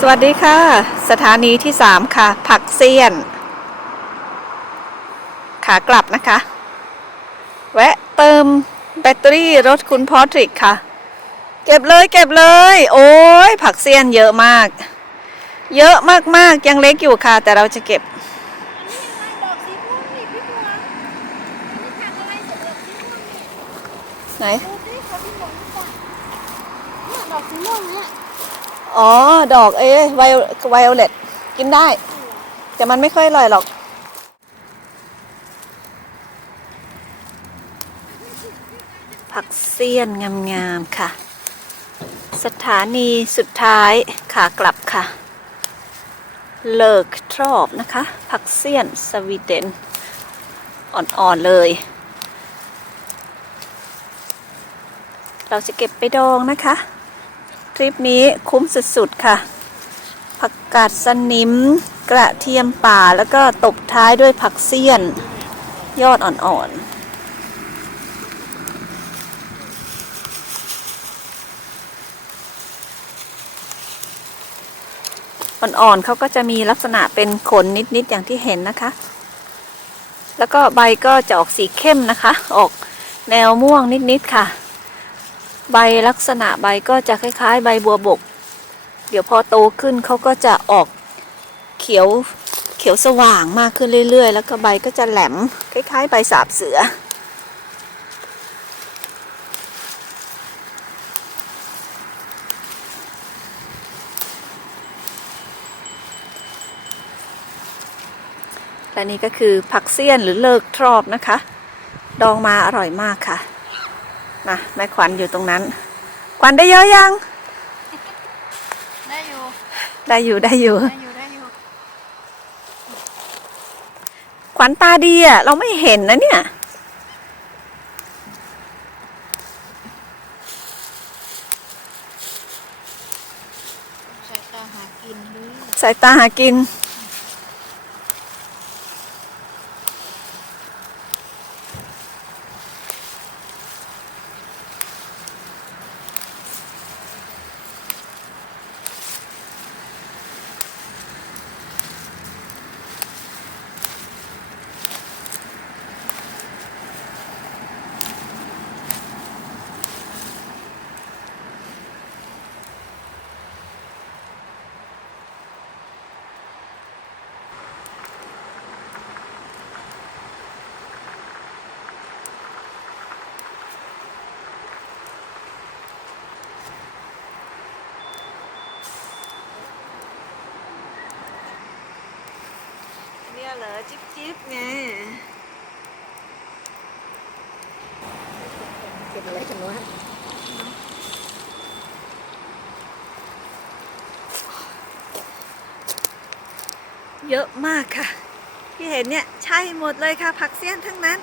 สวัสดีค่ะ สถานีที่ 3 ค่ะ ผักเซียน ขากลับนะคะ แวะเติมแบตเตอรี่รถคุณพอทริกค่ะ เก็บเลยเก็บเลย โอ้ยผักเซียนเยอะมาก เยอะมากๆ ยังเล็กอยู่ค่ะ แต่เราจะเก็บดอกสีม่วงนี่พี่บัวนี่ผักอะไรเสร็จดอกสีม่วงนี่ไหนดูสิเขาพี่บัวนี่ก่อนเนี่ยดอกสีม่วงเนี่ย อ๋อ ดอกเอ้ไวไวโอเลตกินได้ แต่มันไม่ค่อยอร่อยหรอก ผักเสี้ยนงามๆค่ะ สถานีสุดท้ายขากลับค่ะ เลิกทรอบนะคะ ผักเสี้ยนสวีเดน อ่อนๆเลยเราจะเก็บไปดองนะคะ ทริปนี้คุ้มสุดๆค่ะ ผักกาดสนิม กระเทียมป่าแล้วก็ตบท้ายด้วยผักเสี้ยน ยอดอ่อนๆอ่อนๆเขาก็จะมีลักษณะเป็นขนนิด ๆ อย่างที่เห็นนะคะ แล้วก็ใบก็จะออกสีเข้มนะคะ ออกแนวม่วงนิด ๆ ค่ะ ใบลักษณะใบก็จะคล้ายๆ ใบบัวบก เดี๋ยวพอโตขึ้นเขาก็จะออกเขียวเขียวสว่างมากขึ้นเรื่อยๆ แล้วก็ใบก็จะแหลมคล้ายๆ ใบสาบเสือ และนี่ก็คือผักเสี้ยนหรือเลิกทรอบนะคะ ดองมาอร่อยมากค่ะ มาแม่ขวัญอยู่ตรงนั้น ขวัญได้เยอะยัง ได้อยู่ ได้อยู่ได้อยู่ ได้อยู่ได้อยู่ขวัญตาดีอะ เราไม่เห็นนะเนี่ย ใส่ตาหากินเลยสายตาหากิน เนี่ยเหรอจิ๊บจิ๊บไงเก็บอะไรกันวะเยอะมากค่ะ ที่เห็นเนี่ย ใช่หมดเลยค่ะ ผักเสี้ยนทั้งนั้น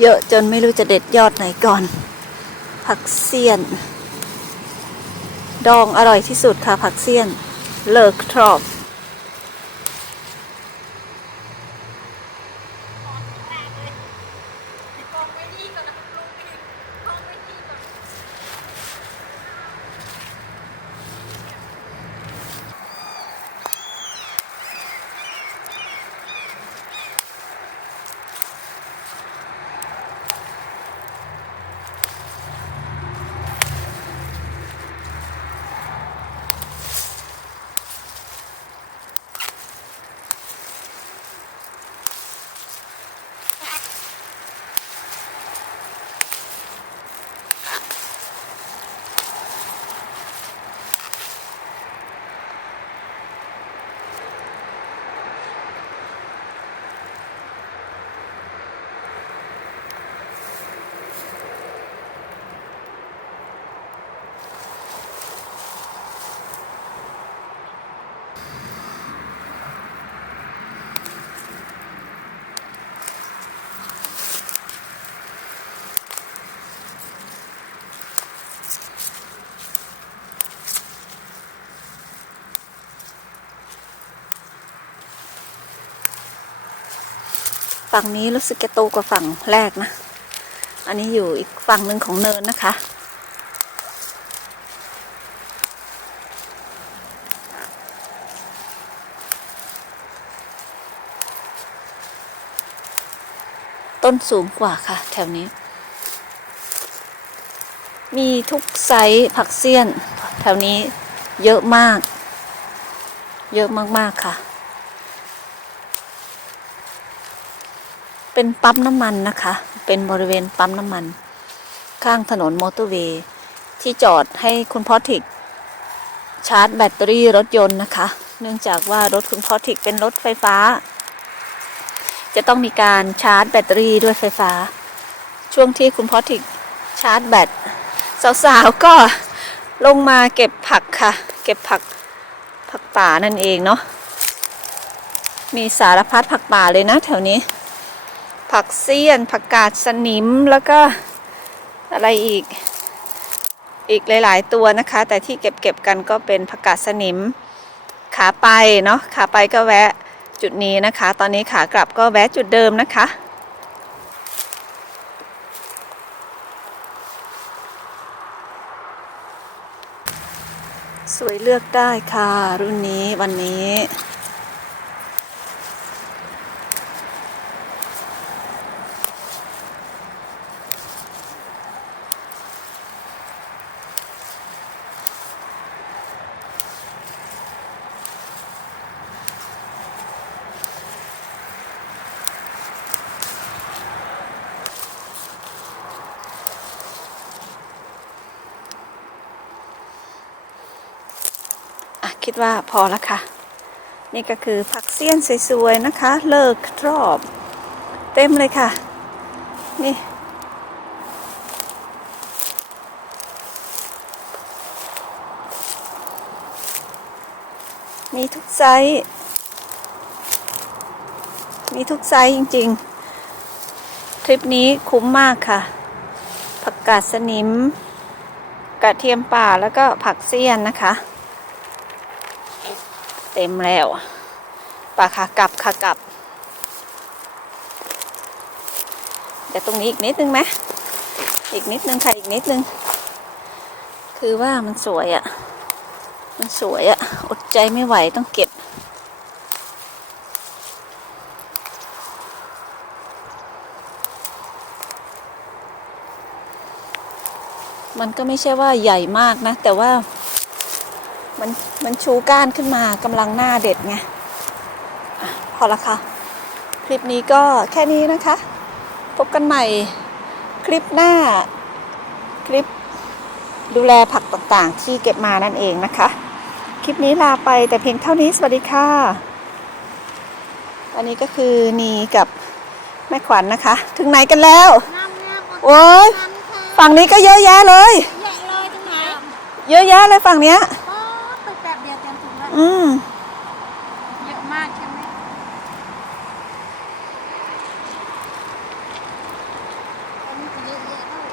เยอะจนไม่รู้จะเด็ดยอดไหนก่อน ผักเสี้ยน ดองอร่อยที่สุดค่ะผักเสี้ยน เลิกทรอบ ฝั่งนี้รู้สึกจะโตกว่าฝั่งแรกนะ อันนี้อยู่อีกฝั่งหนึ่งของเนินนะคะ ต้นสูงกว่าค่ะ แถวนี้ มีทุกไซส์ผักเสี้ยน แถวนี้เยอะมาก เยอะมาก ๆ ค่ะ เป็นปั๊มน้ำมันนะคะ เป็นบริเวณปั๊มน้ำมัน ข้างถนนมอเตอร์เวย์ที่จอดให้คุณพ่อทิกชาร์จแบตเตอรี่รถยนต์นะคะ เนื่องจากว่ารถคุณพ่อทิกเป็นรถไฟฟ้า จะต้องมีการชาร์จแบตเตอรี่ด้วยไฟฟ้า ช่วงที่คุณพ่อทิกชาร์จแบตสาวๆก็ลงมาเก็บผักค่ะ เก็บผักผักป่านั่นเองเนาะมีสารพัดผักป่าเลยนะแถวนี้ ผักเสี้ยน ผักกาดสนิมแล้วก็อะไรอีก อีกหลาย ๆ ตัวนะคะ แต่ที่เก็บเก็บกันก็เป็นผักกาดสนิม ขาไปเนาะขาไปก็แวะจุดนี้นะคะ ตอนนี้ขากลับก็แวะจุดเดิมนะคะสวยเลือกได้ค่ะ รุ่นนี้วันนี้ คิดว่าพอแล้วค่ะ นี่ก็คือผักเสี้ยนสวยๆนะคะ เลิกรอบ เต็มเลยค่ะ นี่ มีทุกไซส์มีทุกไซส์จริงๆ ทริปนี้คุ้มมากค่ะ ผักกาดสนิมกระเทียมป่าแล้วก็ผักเสี้ยนนะคะ เต็มแล้วป่าขากลับขากลับเดี๋ยวตรงนี้อีกนิดนึงไหมอีกนิดนึงค่ะอีกนิดนึง คือว่ามันสวยอะ่ะ มันสวยอะ่ะ อดใจไม่ไหวต้องเก็บ มันก็ไม่ใช่ว่าใหญ่มากนะ แต่ว่า มันมันชูก้านขึ้นมากำลังหน้าเด็ดไงอะพอละค่ะ คลิปนี้ก็แค่นี้นะคะ พบกันใหม่คลิปหน้า คลิปดูแลผักต่างๆ ที่เก็บมานั่นเองนะคะ คลิปนี้ลาไปแต่เพียงเท่านี้สวัสดีค่ะ อันนี้ก็คือนีกับแม่ขวัญนะคะ ถึงไหนกันแล้วงามงามโอ้ยงามค่ะฝั่งนี้ก็เยอะแยะเลยแยะเลยตรงไหนเยอะแยะเลยฝั่งเนี้ย อืมเยอะมากใช่ไหมเยอะแยะเลย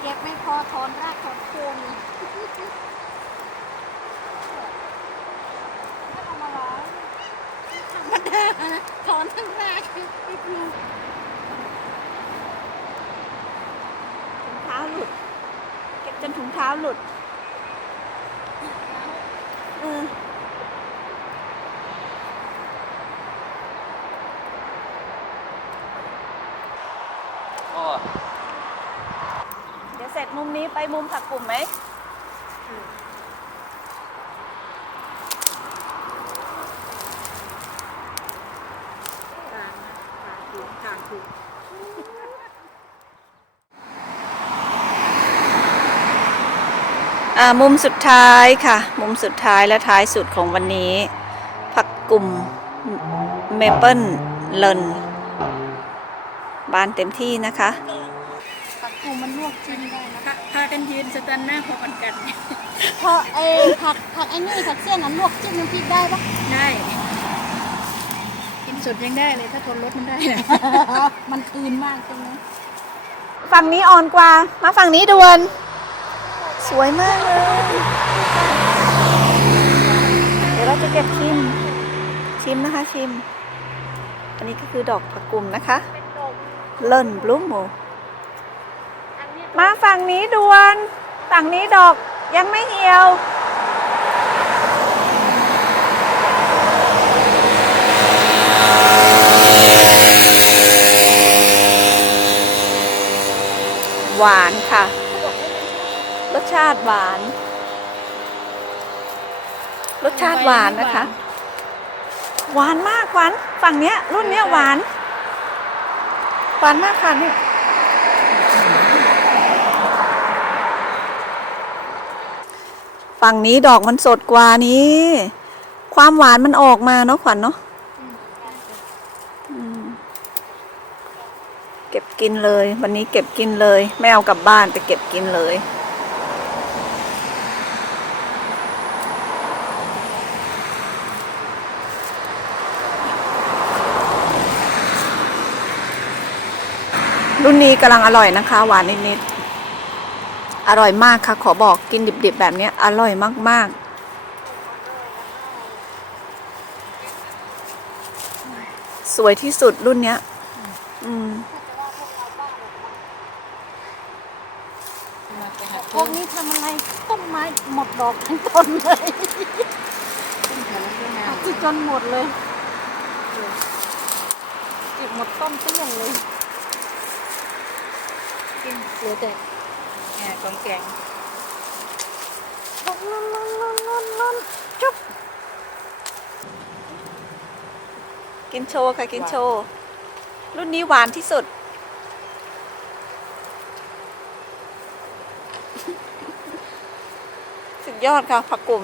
เก็บไม่พอถอนรากถอนโคนอีกไม่เอามาล้างธรรมดาถอนทั้งรากนิดนึง ถุงเท้าหลุด เก็บ จนถุงเท้าหลุดเออเดี๋ยวเสร็จมุมนี้ไปมุมผักกลุ่มไหม ทางนะทางถูกทางถูก อ่า มุมสุดท้ายค่ะ มุมสุดท้ายและท้ายสุดของวันนี้ ผักกลุ่มเมเปิลเลินบานเต็มที่นะคะผักกูมันลวกจิ้มได้นะพาพากันยืนสตันหน้าพอกันกันเพราะไอ้ผักผักไอ้นี่ผักเสี้ยนนั้นลวกจิ้มน้ำพริกได้ปะได้กินสดยังได้เลยถ้าทนรสมันได้นะมันคืนมากใช่ไหมฝั่งนี้อ่อนกว่า มาฝั่งนี้ด่วน สวยมากเลย เดี๋ยวเราจะเก็บชิม ชิมนะคะชิม อันนี้ก็คือดอกผักกุมนะคะ เลิ่นบลูมโมมาฝั่งนี้ดวนฝั่งนี้ดอกยังไม่เหี่ยวหวานค่ะ ชาติหวาน รสชาติหวานนะคะ หวานมากหวานฝั่งเนี้ย รุ่นเนี้ยหวาน หวานมากค่ะเนี่ยฝั่งนี้ดอกมันสดกว่านี้ ความหวานมันออกมาเนาะขวัญเนาะอืมเก็บกินเลย วันนี้เก็บกินเลย ไม่เอากลับบ้านไปเก็บกินเลย รุ่นนี้กำลังอร่อยนะคะ หวานนิดๆ อร่อยมากค่ะ ขอบอกกินดิบๆ แบบเนี้ยอร่อยมากๆสวยที่สุดรุ่นเนี้ย อืมมาไปหาพต้วนกนี้ทำอะไรต้นไม้หมดดอกทั้งต้นเลยต้นแถวนั้นก็งาหัมกที่จนหมดเลยเก็บหมดต้นเตี้ยงเลย เหลือแต่แง่กองแกงลนลนลนลนลนลนจุ๊บกินโชว์ค่ะกินโชว์ รุ่นนี้หวานที่สุด สุดยอดค่ะผักกลุ่ม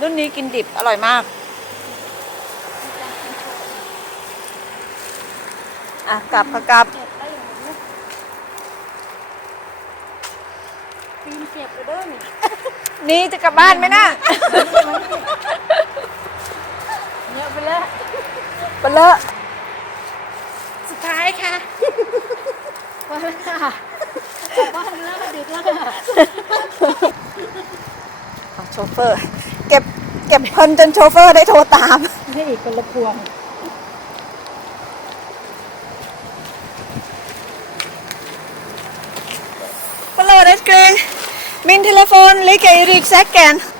รุ่นนี้กินดิบอร่อยมาก อะ กลับค่ะกลับ เก็บได้อย่างนี้ปีนเก็บไปเด้อนี่นี่จะกลับบ้านไหมนะเยอะไปแล้วไปเลอะสุดท้ายค่ะไปแล้วค่ะกลับบ้านแล้วค่ะดึกแล้วค่ะเอาโชเฟอร์ เก็บเก็บเพลินจนโชเฟอร์ได้โทรตามให้อีกคนละพวง Vindelafon like Eirik Säcken.